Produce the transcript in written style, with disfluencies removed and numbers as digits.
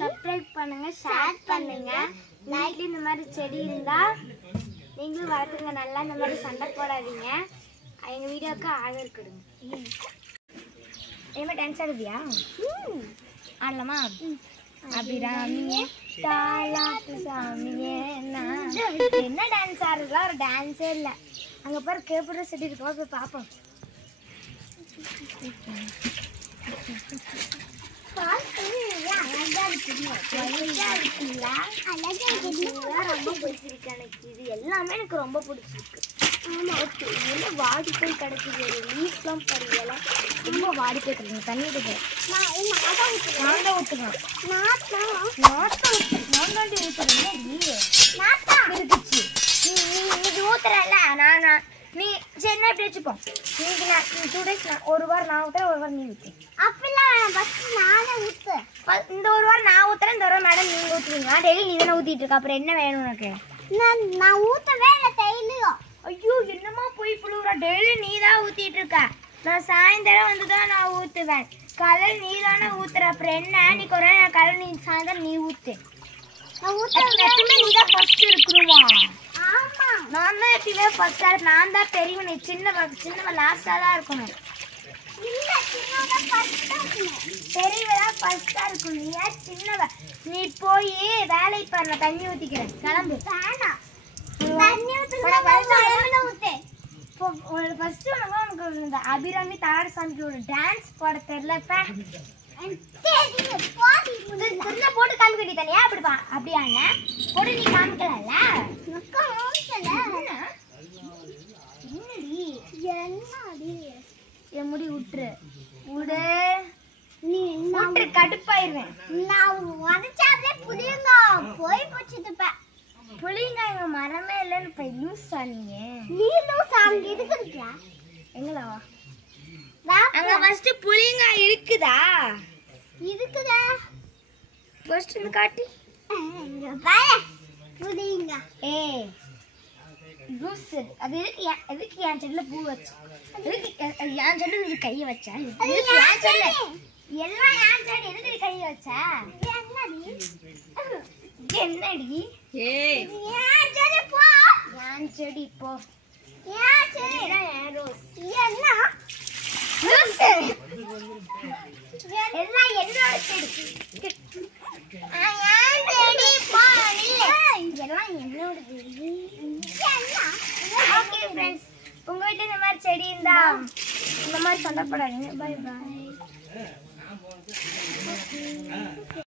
Subscribe பண்ணுங்க, share பண்ணுங்க, like. இந்த மாதிரி செடி இருந்தா நீங்களும் வளர்த்துங்க. நல்லா இந்த மாதிரி சண்டை போடாதீங்க. எங்க வீடியோக்கு ஆதரவு கொடுங்க. என்ன டான்ஸ் ஆடுவியா? ஆடலாமா? அபிராமியே தாலாட்டு சாமியே. என்ன டான்ஸ் ஆடுறதுலாம் ஒரு டான்ஸே இல்லை. அங்கே பாரு கேப்புற செடி இருக்கா, போய் பார்ப்போம். அழகா இருக்குங்களா? அழகா இருக்குங்களா? ரொம்ப பிடிச்சிருக்கு எனக்கு. இது எல்லாமே எனக்கு ரொம்ப பிடிச்சிருக்கு. ஆமா, ஓகே. என்ன வாடி போய் கிடக்குது. லீஃப்லாம் பறியலாம் ரொம்ப வாடி போய் கிடக்குங்க. தண்ணி ஊற்றுங்க. நான் தான் ஊற்றுவேன். நான்தாண்டி ஊற்றுறேன். இருக்குச்சு. இது ஊத்துறல நான் நீ சரி என்ன இப்படி வச்சுப்போம். இன்னைக்கு நான் 2 days ஒரு வாரம் நான் ஊற்றுறேன், ஒரு வாரம் நீ ஊற்று. அப்படிலாம் ஃபஸ்ட்டு நானே ஊற்று. இந்த ஒரு வாரம் நான் ஊற்றுறேன், இந்த ஒரு வாரம் மேடம் நீங்கள் ஊற்றுவீங்களா? டெய்லி நீ தானே ஊற்றிட்டு இருக்க. அப்புறம் என்ன வேணும் உனக்கு? நான் ஊற்றவே இல்லை டெய்லியும். ஐயோ என்னமா போய் புழுவுறா. டெய்லி நீ தான் ஊற்றிட்டு இருக்க. நான் சாயந்தரம் வந்து தான் நான் ஊற்றுவேன். காலையில் நீ தானே ஊற்றுற. அப்புறம் என்ன நீ குறை காலையில் நீ சாயந்தரம் நீ ஊற்று. எப்பவுமே நீ தான் ஃபர்ஸ்ட் இருக்கணுமா? ஆமா, நான் தான் எப்பயுமே ஃபர்ஸ்டா. நான் தான் பெரியவன், சின்னவன் லாஸ்டா தான் இருக்கணும். பெரியவதான் ஃபர்ஸ்டா இருக்கணும். நீ ஏன் சின்னவ? நீ போய் வேலைக்கு பாரு. தண்ணி ஊத்திக்கிறேன், கிளம்பு. உனக்கு இந்த அபிராமி தாரசாமிக்கு ஒரு டான்ஸ் போட தெரியலப்ப. போட்டு காமிக்கட்டி தனியா அப்படிப்பா. அப்படியா போட்டு நீ காமிக்கல. என் முடி விட்டுரு விடு. நீ விட்டுரு, கடுப்பாயிருவேன். நான் உதச்சாதே புளியங்க போய் போச்சுட்டுப்ப. புளியங்க எங்க மரமே இல்லைன்னு இப்ப லூஸா நீங்க. நீ லூஸ் அங்க இருக்குதா? எங்களாவா? அங்க ஃபர்ஸ்ட் புளியங்க இருக்குதா? இருக்குதா. ஃபர்ஸ்ட் இந்த காட்டி. இங்க பாரு புளியங்க. ஏய் லூஸ். அது எதுக்கு என் செடியில பூ வச்ச? எதுக்கு என் செடியில கையை வச்ச? என் செடி எல்லாம் என் செடி. எதுக்கு கையை வச்ச? என்னடி? ஏய் என் செடி போ. என் செடி போ. என் செடி என் ரோஸ். என்ன லூஸ்? எல்லாம் என்னோட செடி. என் செடி போ. இதெல்லாம் என்னோட செடி. ஓகே ஃப்ரெண்ட்ஸ், உங்க வீட்டுல இந்த மாதிரி செடி இருந்தா இந்த மாதிரி சண்டை போடாதீங்க. Bye bye.